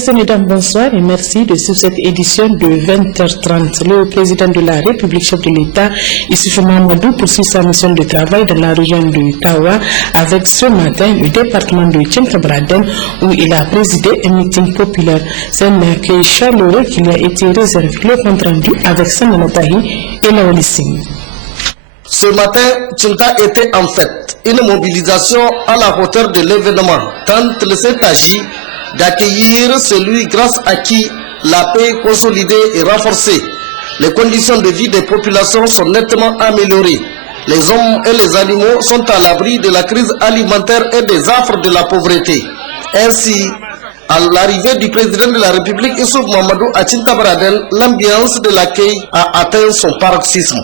Messieurs, mesdames, bonsoir et merci de suivre cette édition de 20h30. Le président de la République, chef de l'État, Issoufou Mahamadou, poursuit sa mission de travail dans la région de Tawa avec ce matin le département de Tchenkabraden où il a présidé un meeting populaire. C'est un accueil chaleureux qui lui a été réservé. Le compte rendu avec Samuel Tahi et Laoli Singh. Ce matin, Tchinta était en fête. Une mobilisation à la hauteur de l'événement, tant il s'est agi d'accueillir celui grâce à qui la paix consolidée et renforcée. Les conditions de vie des populations sont nettement améliorées. Les hommes et les animaux sont à l'abri de la crise alimentaire et des affres de la pauvreté. Ainsi, à l'arrivée du président de la République, Issoufou Mahamadou, à Tchintabraden, l'ambiance de l'accueil a atteint son paroxysme.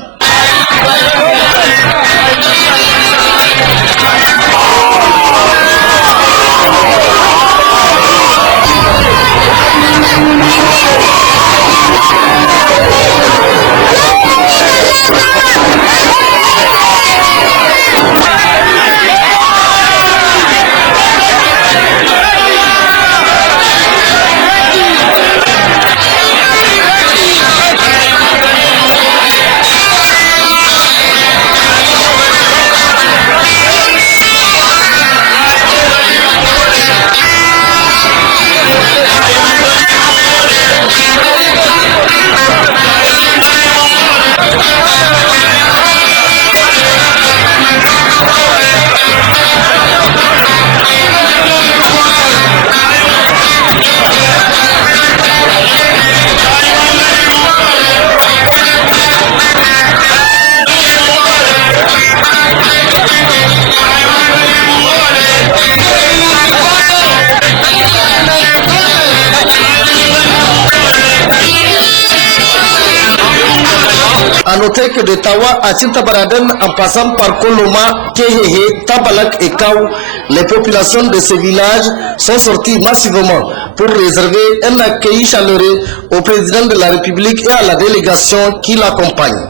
A noter que de Tawa à Tchintabraden, en passant par Koloma, Kehehe, Tabalak et Kaou, les populations de ces villages sont sorties massivement pour réserver un accueil chaleureux au président de la République et à la délégation qui l'accompagne.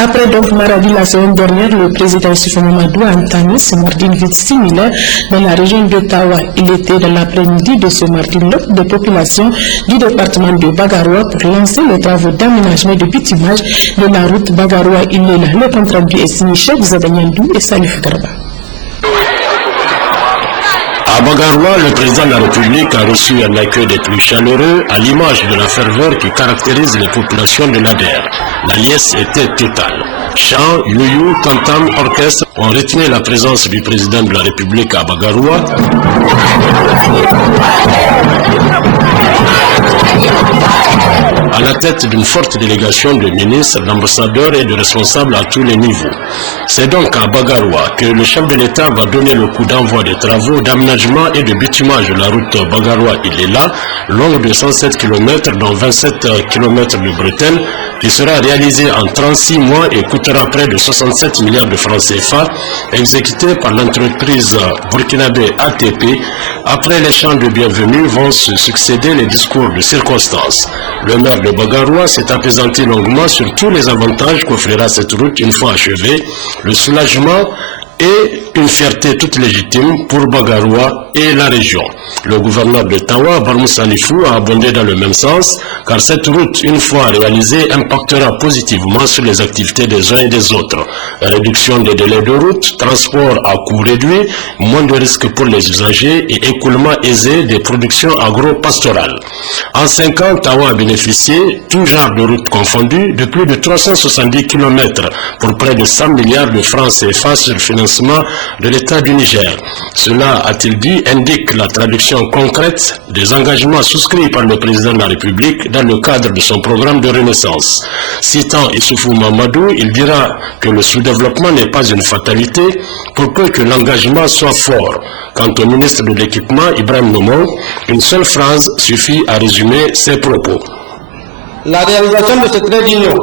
Après donc Maradi la semaine dernière, le président Issoufou Mahamadou a entamé ce mardi une visite similaire dans la région d'Ottawa. Il était dans l'après-midi de ce mardi l'hôte de population du département de Bagaroua pour lancer les travaux d'aménagement et de bitumage de la route Bagaroua-Ilela. Le compte rendu est signé Cheikh Zadanyandou et Salif Garba. À Bagaroua, le président de la République a reçu un accueil des plus chaleureux à l'image de la ferveur qui caractérise les populations de l'ADER. La liesse était totale. Chants, youyou, tam-tam, orchestre ont retenu la présence du président de la République à Bagaroua. À la tête d'une forte délégation de ministres, d'ambassadeurs et de responsables à tous les niveaux. C'est donc à Bagaroua que le chef de l'État va donner le coup d'envoi des travaux d'aménagement et de bitumage de la route Bagaroua-Ilela, longue de 107 km, dont 27 km de bretelles, qui sera réalisée en 36 mois et coûtera près de 67 milliards de francs CFA, exécutée par l'entreprise burkinabé ATP. Après les chants de bienvenue vont se succéder les discours de circonstance. Le maire de Bagaroua s'est apaisanti longuement sur tous les avantages qu'offrira cette route une fois achevée, le soulagement et une fierté toute légitime pour Bagaroua et la région. Le gouverneur de Tawa, Barmou Salifou, a abondé dans le même sens, car cette route, une fois réalisée, impactera positivement sur les activités des uns et des autres. Réduction des délais de route, transport à coût réduit, moins de risques pour les usagers et écoulement aisé des productions agro-pastorales. En 5 ans, Tawa a bénéficié, tout genre de routes confondues, de plus de 370 km pour près de 100 milliards de francs CFA sur le financement de l'État du Niger. Cela, a-t-il dit, indique la traduction concrète des engagements souscrits par le président de la République dans le cadre de son programme de renaissance. Citant Issoufou Mahamadou, il dira que le sous-développement n'est pas une fatalité pour peu que l'engagement soit fort. Quant au ministre de l'Équipement, Ibrahim Nomo, une seule phrase suffit à résumer ses propos. La réalisation de cette réunion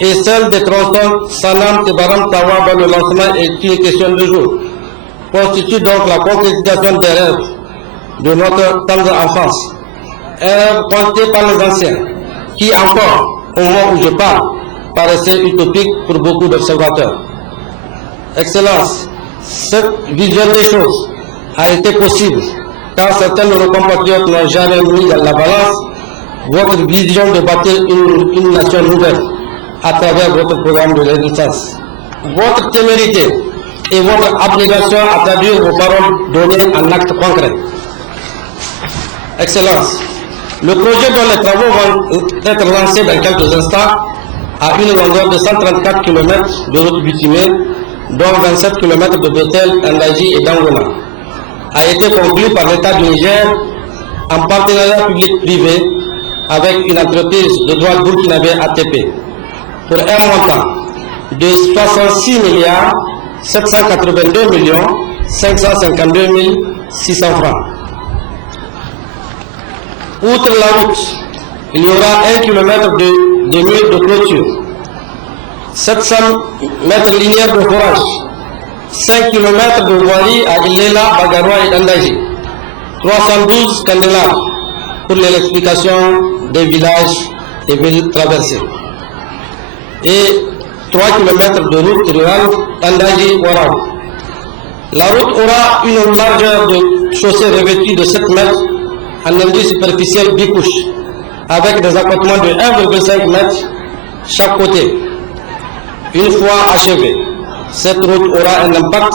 et celle des tronçons Sanam, Tebaram, Tawa, dans le lancement et qui est question de jour, constitue donc la concrétisation des rêves de notre tendre enfance. Rêve compté par les anciens, qui encore, au moment où je parle, paraissait utopique pour beaucoup d'observateurs. Excellence, cette vision des choses a été possible, car certains de nos compatriotes n'ont jamais mis dans la balance votre vision de bâtir une nation nouvelle à travers votre programme de résistance. Votre témérité et votre abnégation à traduire vos paroles données en actes concrets. Excellence, le projet dont les travaux vont être lancés dans quelques instants a une longueur de 134 km de route bitumée, dont 27 km de Bethel, Andaji et d'Angola, a été conclu par l'État du Niger en partenariat public-privé avec une entreprise de droit burkinabé ATP pour un montant de 66 milliards 782 millions 552 600 francs. Outre la route, il y aura 1 km de mur de clôture, 700 mètres linéaires de forage, 5 km de voirie à Ilela, Bagaroua et Dandaji, 312 candélabres pour l'électrification des villages et villes traversées, et 3 km de route rurale Dandaji-Warao. La route aura une largeur de chaussée revêtue de 7 mètres en induit superficiel bicouche, avec des accotements de 1,5 m chaque côté. Une fois achevée, cette route aura un impact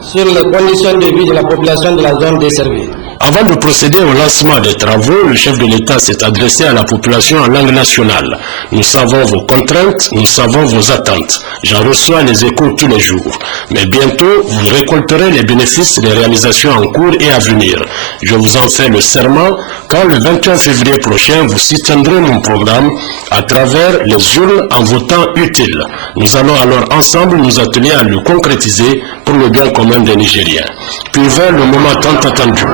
sur les conditions de vie de la population de la zone desservie. Avant de procéder au lancement des travaux, le chef de l'État s'est adressé à la population en langue nationale. Nous savons vos contraintes, nous savons vos attentes. J'en reçois les échos tous les jours. Mais bientôt, vous récolterez les bénéfices des réalisations en cours et à venir. Je vous en fais le serment quand le 21 février prochain, vous soutiendrez mon programme à travers les urnes en votant utile. Nous allons alors ensemble nous atteler à le concrétiser pour le bien commun des Nigériens. Puis vers le moment tant attendu,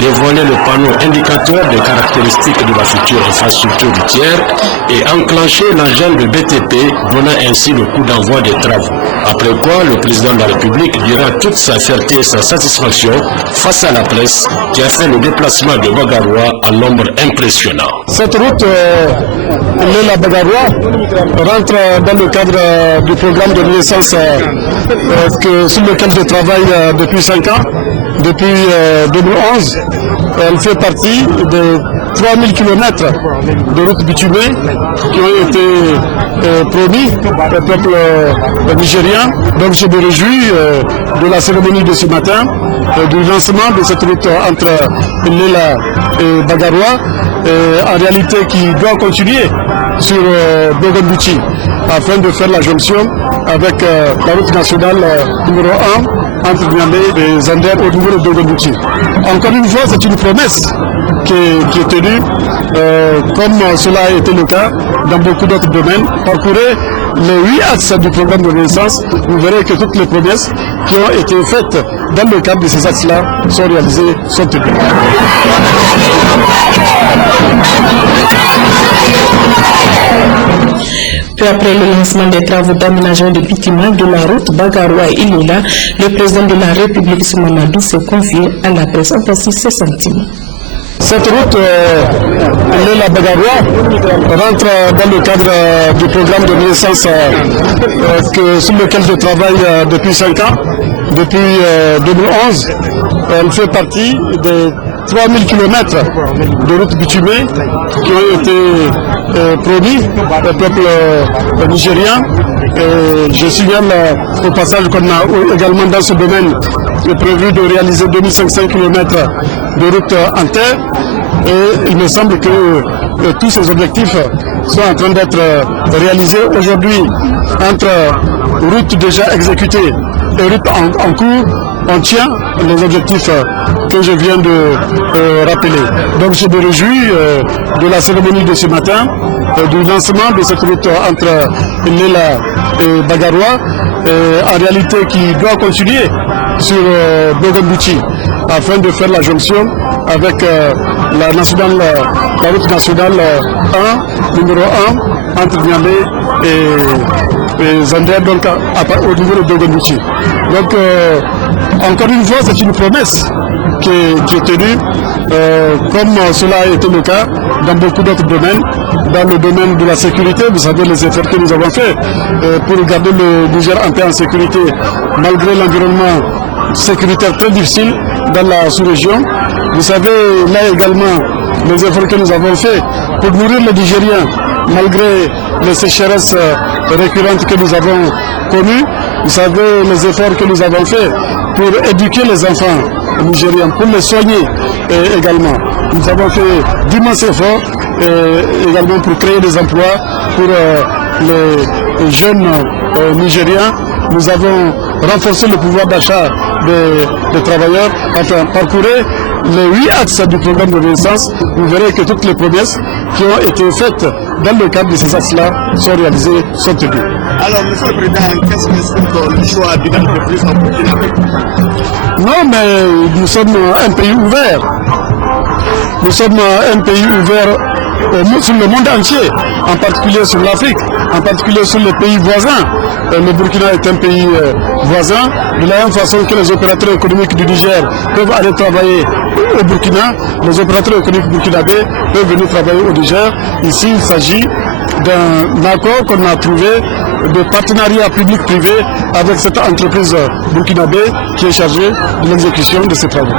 dévoiler le panneau indicateur des caractéristiques de la future infrastructure routière et enclencher l'engin de BTP, donnant ainsi le coup d'envoi des travaux. Après quoi, le président de la République dira toute sa fierté et sa satisfaction face à la presse qui a fait le déplacement de Bagaroua en nombre impressionnant. Cette route, Lela-Bagaroua, rentre dans le cadre du programme de renaissance sur lequel je travaille depuis 5 ans, depuis 2011. Elle fait partie de 3000 km de routes bitumées qui ont été promis au peuple nigérien. Donc je me réjouis de la cérémonie de ce matin, du lancement de cette route entre Lela et Bagaroua, en réalité qui doit continuer sur Dogonbouchi afin de faire la jonction avec la route nationale numéro 1 entre Niamey et Zander au niveau de Dogonbouchi. Encore une fois, c'est une promesse qui est tenue, comme cela a été le cas dans beaucoup d'autres domaines. Parcourez les 8 axes du programme de renaissance, vous verrez que toutes les promesses qui ont été faites dans le cadre de ces axes-là sont réalisées, sont tenues. Peu après le lancement des travaux d'aménagement de bâtiments de la route Bagaroua-Ilela, le président de la République, Mamadou, s'est confié à la presse. Voici ses sentiments. Cette route, Lela-Bagaroua, rentre dans le cadre du programme de renaissance sur lequel je travaille depuis 5 ans, depuis 2011. Elle fait partie des 3000 km de routes bitumées qui ont été promis au peuple nigérien. Je signale au passage qu'on a également dans ce domaine prévu de réaliser 2500 km de route en terre. Et il me semble que tous ces objectifs sont en train d'être réalisés aujourd'hui entre routes déjà exécutées et routes en cours. On tient les objectifs que je viens de rappeler. Donc je me réjouis de la cérémonie de ce matin, du lancement de cette route entre Lela et Bagaroua, en réalité qui doit continuer sur Dogonbouchi afin de faire la jonction avec la route nationale 1, numéro 1, entre Niamey et Zander, donc au niveau de Dogonbouchi. Donc, encore une fois, c'est une promesse qui est tenue, comme cela a été le cas dans beaucoup d'autres domaines. Dans le domaine de la sécurité, vous savez les efforts que nous avons faits pour garder le Niger en paix en sécurité, malgré l'environnement sécuritaire très difficile dans la sous-région. Vous savez là également les efforts que nous avons faits pour nourrir les Nigériens, malgré les sécheresses récurrentes que nous avons connues. Vous savez les efforts que nous avons faits pour éduquer les enfants nigériens, pour les soigner également. Nous avons fait d'immenses efforts également pour créer des emplois pour les jeunes nigériens. Nous avons renforcé le pouvoir d'achat des travailleurs. Enfin, parcourez les 8 axes du programme de renaissance, vous verrez que toutes les promesses qui ont été faites dans le cadre de ces axes-là sont réalisées, sont tenues. Alors, M. le Président, qu'est-ce que c'est le choix d'identifier son Burkina? Non, mais nous sommes un pays ouvert. Nous sommes un pays ouvert sur le monde entier, en particulier sur l'Afrique, en particulier sur les pays voisins. Le Burkina est un pays voisin, de la même façon que les opérateurs économiques du Niger peuvent aller travailler au Burkina, les opérateurs économiques burkinabés peuvent venir travailler au Niger. Ici, il s'agit d'un accord qu'on a trouvé de partenariat public-privé avec cette entreprise burkinabé qui est chargée de l'exécution de ces travaux.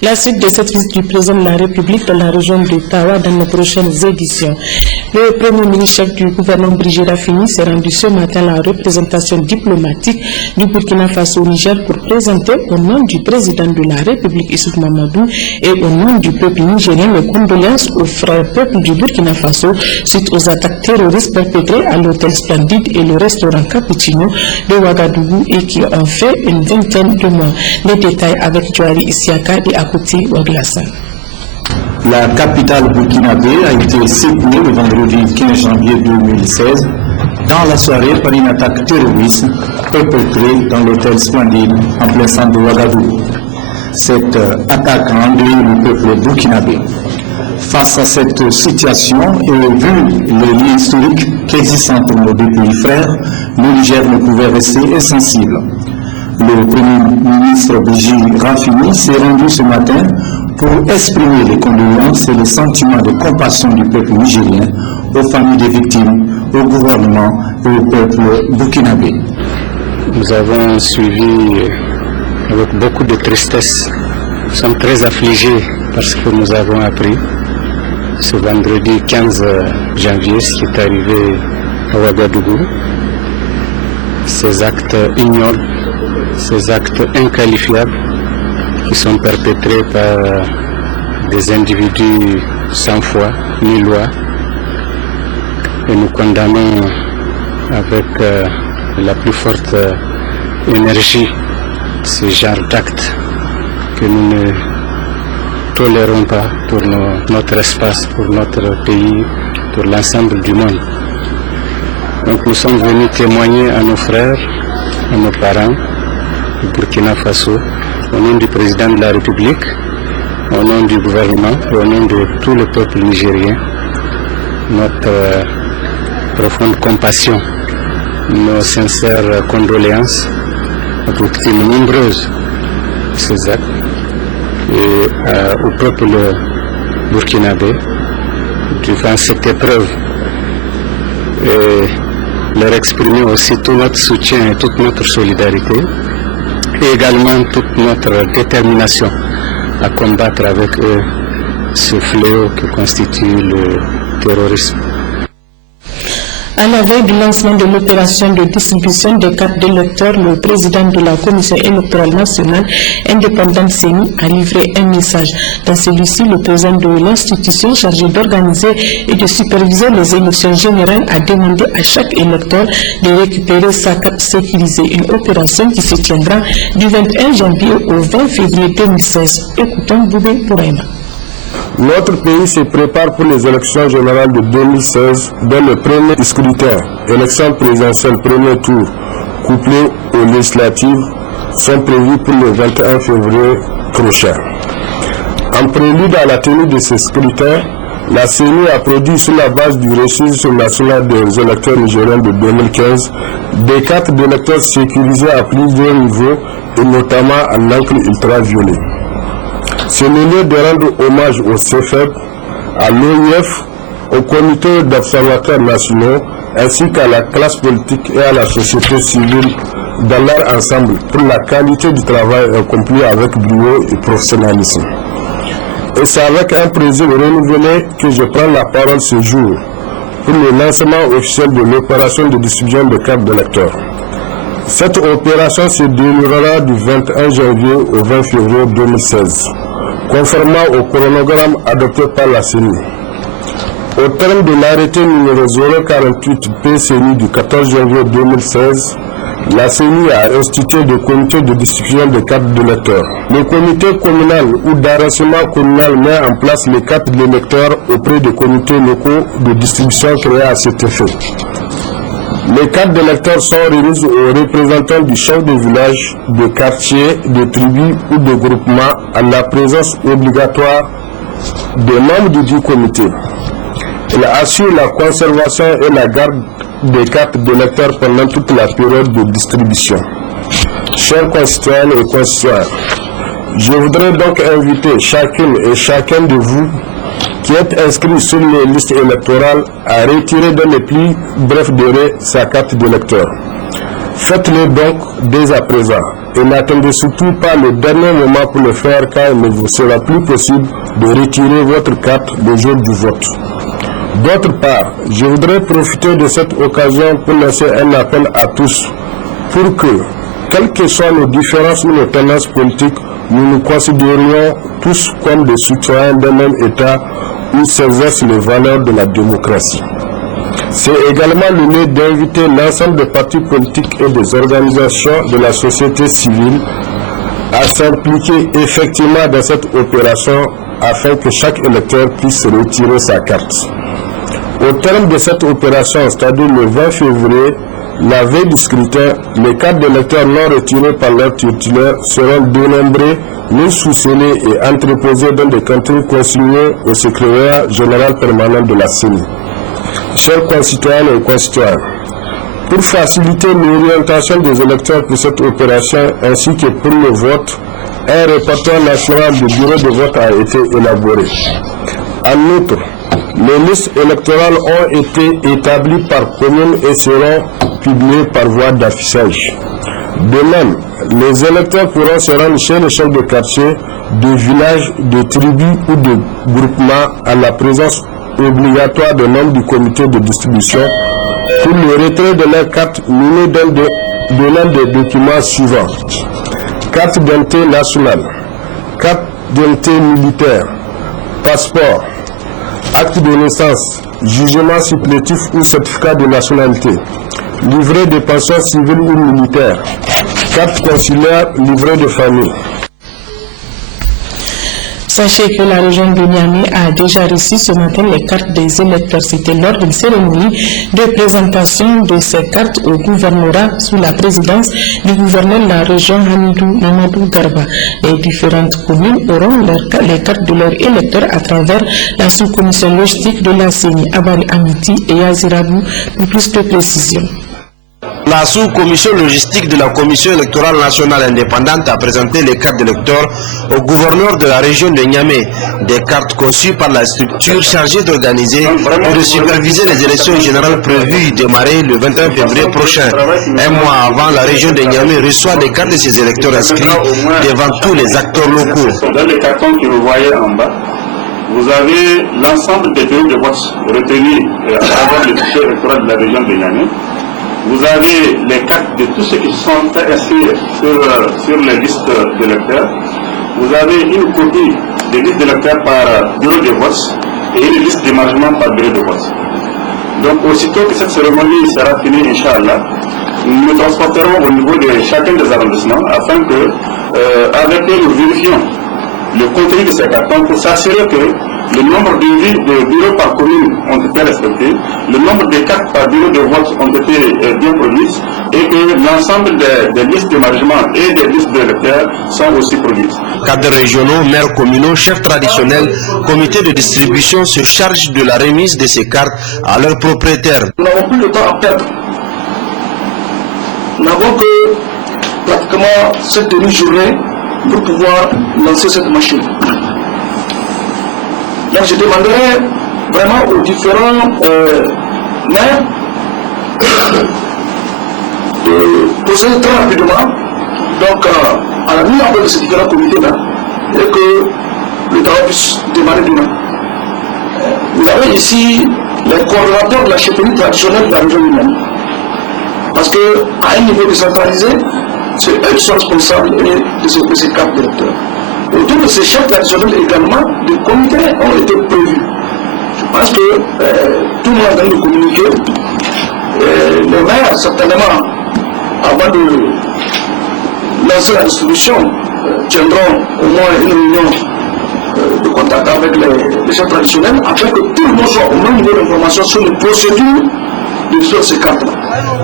La suite de cette visite du président de la République dans la région de Tawa dans nos prochaines éditions. Le premier ministre-chef du gouvernement Brigitte Raffini s'est rendu ce matin à la représentation diplomatique du Burkina Faso au Niger pour présenter au nom du président de la République Issouf Mamadou et au nom du peuple nigérien les condoléances au frère peuple du Burkina Faso suite aux attaques terroristes perpétrées à l'hôtel Splendide et le restaurant Cappuccino de Ouagadougou et qui ont fait une vingtaine de morts. Les détails avec Joari Isiaka et Akouti Ouaglassan. La capitale burkinabé a été secouée le vendredi 15 janvier 2016 dans la soirée par une attaque terroriste perpétrée dans l'hôtel Splendide en plein centre de Ouagadougou. Cette attaque a endeuillé le peuple burkinabé. Face à cette situation et vu les liens historiques qui existent entre nos deux pays frères, le Niger ne pouvait rester insensible. Le Premier ministre Brigitte Raffini s'est rendu ce matin pour exprimer les condoléances et les sentiments de compassion du peuple nigérien aux familles des victimes, au gouvernement et au peuple burkinabé. Nous avons suivi avec beaucoup de tristesse. Nous sommes très affligés parce que nous avons appris ce vendredi 15 janvier ce qui est arrivé à Ouagadougou. Ces actes ignobles, ces actes inqualifiables qui sont perpétrés par des individus sans foi ni loi, et nous condamnons avec la plus forte énergie ce genre d'actes que nous ne tolérons pas pour notre espace, pour notre pays, pour l'ensemble du monde. Donc nous sommes venus témoigner à nos frères, à nos parents du Burkina Faso, au nom du président de la République, au nom du gouvernement et au nom de tout le peuple nigérien, notre profonde compassion, nos sincères condoléances aux victimes nombreuses de ces actes et au peuple burkinabé devant cette épreuve, et leur exprimer aussi tout notre soutien et toute notre solidarité et également toute notre détermination à combattre avec eux ce fléau que constitue le terrorisme. À la veille du lancement de l'opération de distribution des cartes d'électeurs, le président de la Commission électorale nationale indépendante CENI a livré un message. Dans celui-ci, le président de l'institution chargé d'organiser et de superviser les élections générales a demandé à chaque électeur de récupérer sa carte sécurisée, une opération qui se tiendra du 21 janvier au 20 février 2016. Écoutons Boubé Bouraïma. Notre pays se prépare pour les élections générales de 2016 dont le premier scrutin, élection présidentielle premier tour, couplé aux législatives, sont prévus pour le 21 février prochain. En prélude à la tenue de ce scrutin, la CENI a produit sur la base du registre national des électeurs nigériens de 2015 des cartes d'électeurs sécurisées à plusieurs niveaux et notamment en encre ultraviolet. C'est le lieu de rendre hommage au CFEP, à l'OIF, au comité d'observateurs nationaux, ainsi qu'à la classe politique et à la société civile dans leur ensemble pour la qualité du travail accompli avec brio et professionnalisme. Et c'est avec un plaisir renouvelé que je prends la parole ce jour pour le lancement officiel de l'opération de distribution de cartes d'électeurs. Cette opération se déroulera du 21 janvier au 20 février 2016, conformément au chronogramme adopté par la CENI. Au terme de l'arrêté numéro 048 PCNI du 14 janvier 2016, la CENI a institué des comités de distribution de cartes d'électeurs. Le comité communal ou d'arrangement communal met en place les cartes d'électeurs auprès des comités locaux de distribution créés à cet effet. Les cartes d'électeurs sont remises aux représentants du chef de village, de quartier, de tribus ou de groupement à la présence obligatoire des membres du dit comité. Il assure la conservation et la garde des cartes d'électeurs pendant toute la période de distribution. Chers concitoyennes et concitoyens, je voudrais donc inviter chacune et chacun de vous qui êtes inscrits sur les listes électorales à retirer dans les plus brefs délais sa carte d'électeur. Faites-le donc dès à présent et n'attendez surtout pas le dernier moment pour le faire car il ne vous sera plus possible de retirer votre carte le jour du vote. D'autre part, je voudrais profiter de cette occasion pour lancer un appel à tous pour que, quelles que soient nos différences ou nos tendances politiques, nous nous considérions tous comme des citoyens d'un même État où s'exercent les valeurs de la démocratie. C'est également le lieu d'inviter l'ensemble des partis politiques et des organisations de la société civile à s'impliquer effectivement dans cette opération afin que chaque électeur puisse retirer sa carte. Au terme de cette opération, c'est-à-dire le 20 février, la veille du scrutin, les cartes d'électeurs non retirées par leur titulaire seront dénombrées, mises sous scellé et entreposées dans des cantines consignées au secrétariat général permanent de la CENI. Chers concitoyens et concitoyens, pour faciliter l'orientation des électeurs pour cette opération ainsi que pour le vote, un répertoire national de bureau de vote a été élaboré. En outre, les listes électorales ont été établies par commune et seront publiées par voie d'affichage. De même, les électeurs pourront se rendre chez les chefs de quartier, de villages, de tribus ou de groupements à la présence obligatoire des membres du comité de distribution pour le retrait de leur carte munie de l'un des documents suivants: carte d'identité nationale, carte d'identité militaire, passeport, acte de naissance, jugement supplétif ou certificat de nationalité, livret de pension civile ou militaire, carte consulaire, livret de famille. Sachez que la région de Niamey a déjà reçu ce matin les cartes des électeurs. C'était lors d'une cérémonie de présentation de ces cartes au gouvernorat sous la présidence du gouverneur de la région Mamadou Garba. Les différentes communes auront les cartes de leurs électeurs à travers la sous-commission logistique de la CENI. Abari Amiti et Yazirabou pour plus de précision. La sous-commission logistique de la Commission électorale nationale indépendante a présenté les cartes d'électeurs au gouverneur de la région de Niamey. Des cartes conçues par la structure chargée d'organiser et de superviser les élections générales prévues démarrer le 21 février prochain. Un mois avant, la région de Niamey reçoit les cartes de ses électeurs inscrits devant tous les acteurs locaux. Dans le carton que vous voyez en bas, vous avez l'ensemble des bureaux de vote retenus à travers le fichier électoral de la région de Niamey. Vous avez les cartes de tous ceux qui sont inscrits sur les listes d'électeurs. Vous avez une copie des listes d'électeurs par bureau de vote et une liste d'émargement par bureau de vote. Donc aussitôt que cette cérémonie sera finie, Inch'Allah, nous transporterons au niveau de chacun des arrondissements afin que, avec eux, nous vérifions le contenu de ces cartons pour s'assurer que le nombre de bureaux par commune ont été respectés, le nombre de cartes par bureau de vote ont été bien produites et que l'ensemble des listes d'émargement et des listes d'électeurs sont aussi produites. Cadres régionaux, maires communaux, chefs traditionnels, comités de distribution se chargent de la remise de ces cartes à leurs propriétaires. Nous n'avons plus de temps à perdre. Nous n'avons que pratiquement cette demi-journée pour pouvoir lancer cette machine. Donc je demanderai vraiment aux différents maires de procéder très rapidement donc, à la mise en place de ces différents comités-là et que le travail puisse démarrer demain. Vous avez ici les coordonnateurs de la chefferie traditionnelle de la région du Niamey. Parce qu'à un niveau décentralisé, c'est eux qui sont responsables de ces cadres directeurs. Autour de ces chefs traditionnels également, des comités ont été prévus. Je pense que tout le monde a de communiquer. Les maires, certainement, avant de lancer la distribution, tiendront au moins une réunion de contact avec les chefs traditionnels afin que tout le monde soit au même niveau d'information sur les procédures de ces cartes-là.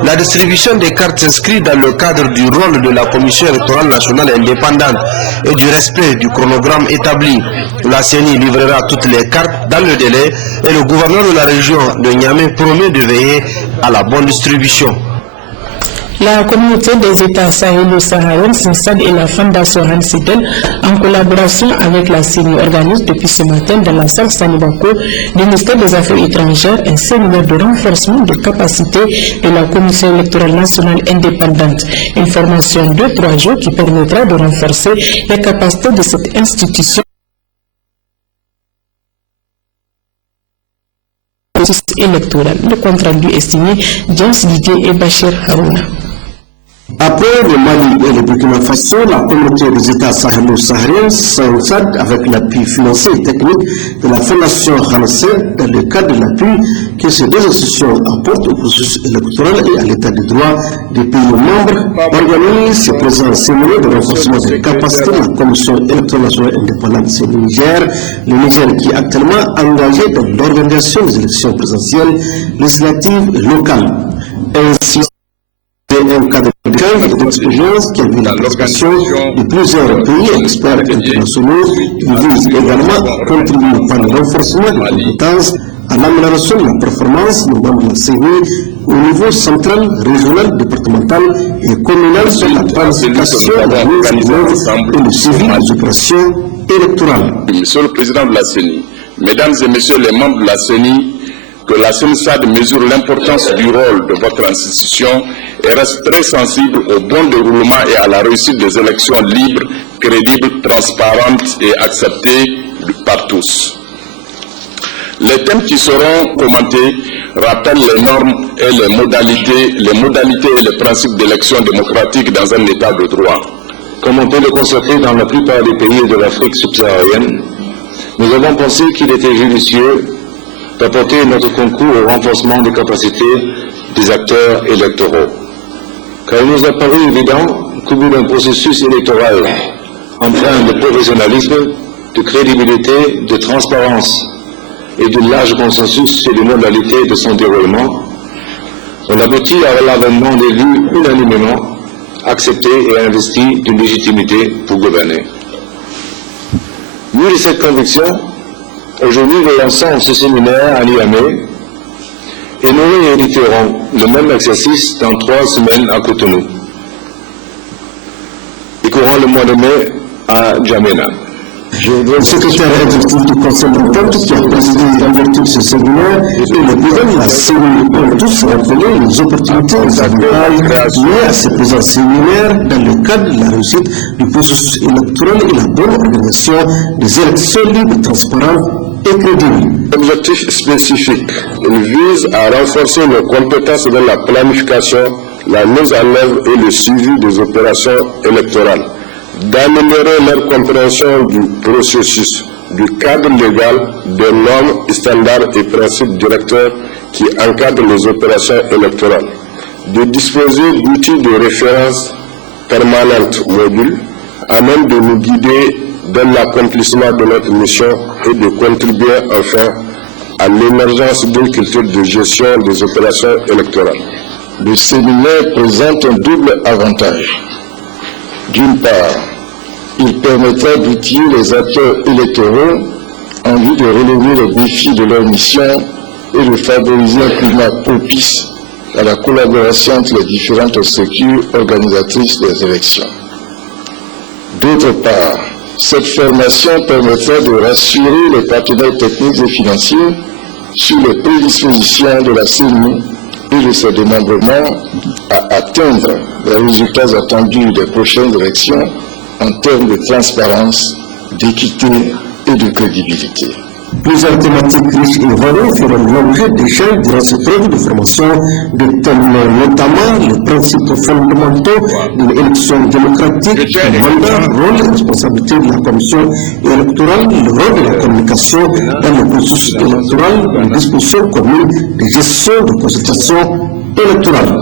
La distribution des cartes s'inscrit dans le cadre du rôle de la Commission électorale nationale indépendante et du respect du chronogramme établi. La CENI livrera toutes les cartes dans le délai et le gouverneur de la région de Niamey promet de veiller à la bonne distribution. La communauté des États sahélo-sahariens, SINSAD et la Fondation Hansidel, en collaboration avec la CENI, organisent depuis ce matin dans la salle Sanibako du ministère des Affaires étrangères un séminaire de renforcement de capacité de la Commission électorale nationale indépendante. Une formation de 3 jours qui permettra de renforcer les capacités de cette institution électorale. Le compte rendu est signé James Didier et Bachir Harouna. Après le Mali et le Burkina Faso, la communauté des États sahélo-sahariens SINSAD, avec l'appui financier et technique de la Fondation Hansen, dans le cadre de l'appui que ces deux institutions apportent au processus électoral et à l'état de droit des pays membres, organise ce présent séminaire de renforcement des capacités de la Commission électorale nationale indépendante. C'est le Niger qui est actuellement engagé dans l'organisation des élections présidentielles, législatives et locales. Ainsi, un cadre d'expérience qui a vu la participation de plusieurs pays experts internationaux. Il vise également à contribuer par le renforcement des compétences à l'amélioration de la performance des membres de la CENI au niveau central, régional, départemental et communal sur la planification, la mise en œuvre et le suivi des opérations électorales. Monsieur le Président de la CENI, Mesdames et Messieurs les membres de la CENI, que la SINSAD mesure l'importance du rôle de votre institution et reste très sensible au bon déroulement et à la réussite des élections libres, crédibles, transparentes et acceptées par tous. Les thèmes qui seront commentés rappellent les normes et les modalités et les principes d'élection démocratique dans un état de droit. Comme on peut le constater dans la plupart des pays de l'Afrique subsaharienne, nous avons pensé qu'il était judicieux d'apporter notre concours au renforcement des capacités des acteurs électoraux. Car il nous a paru évident qu'au bout d'un processus électoral empreint de professionnalisme, de crédibilité, de transparence et de large consensus sur les modalités de son déroulement, on aboutit à l'avènement d'élus unanimement acceptés et investis d'une légitimité pour gouverner. Vu de cette conviction, aujourd'hui, nous lançons ce séminaire à Niamey et nous rééditerons le même exercice dans 3 semaines à Cotonou et courant le mois de mai à Djamena. Le secrétaire exécutif du Conseil d'entente qui a présidé l'ouverture de ce séminaire et le président de la CENI ont tous rappelé les opportunités et les avantages liés à ce présent séminaire dans le cadre de la réussite du processus électoral et la bonne organisation des élections libres, transparentes et crédibles. Objectif spécifique, il vise à renforcer nos compétences dans la planification, la mise en œuvre et le suivi des opérations électorales, d'améliorer leur compréhension du processus, du cadre légal, des normes, standards et principes directeurs qui encadrent les opérations électorales, de disposer d'outils de référence permanentes mobiles à même de nous guider dans l'accomplissement de notre mission et de contribuer enfin à l'émergence d'une culture de gestion des opérations électorales. Le séminaire présente un double avantage. D'une part, il permettra d'outiller les acteurs électoraux en vue de relever les défis de leur mission et de favoriser un climat propice à la collaboration entre les différentes structures organisatrices des élections. D'autre part, Cette formation permettra de rassurer les partenaires techniques et financiers sur les prédispositions de la CENI et de ses démembrements à atteindre les résultats attendus des prochaines élections en termes de transparence, d'équité et de crédibilité. Plusieurs thématiques riches et variées feront l'objet d'échanges durant cette période de formation de thèmes notamment les principes fondamentaux d'une élection démocratique, le mandat, rôle et responsabilité de la commission électorale, le rôle de la communication dans le processus électoral, les dispositions communes de gestion de consultation électorale.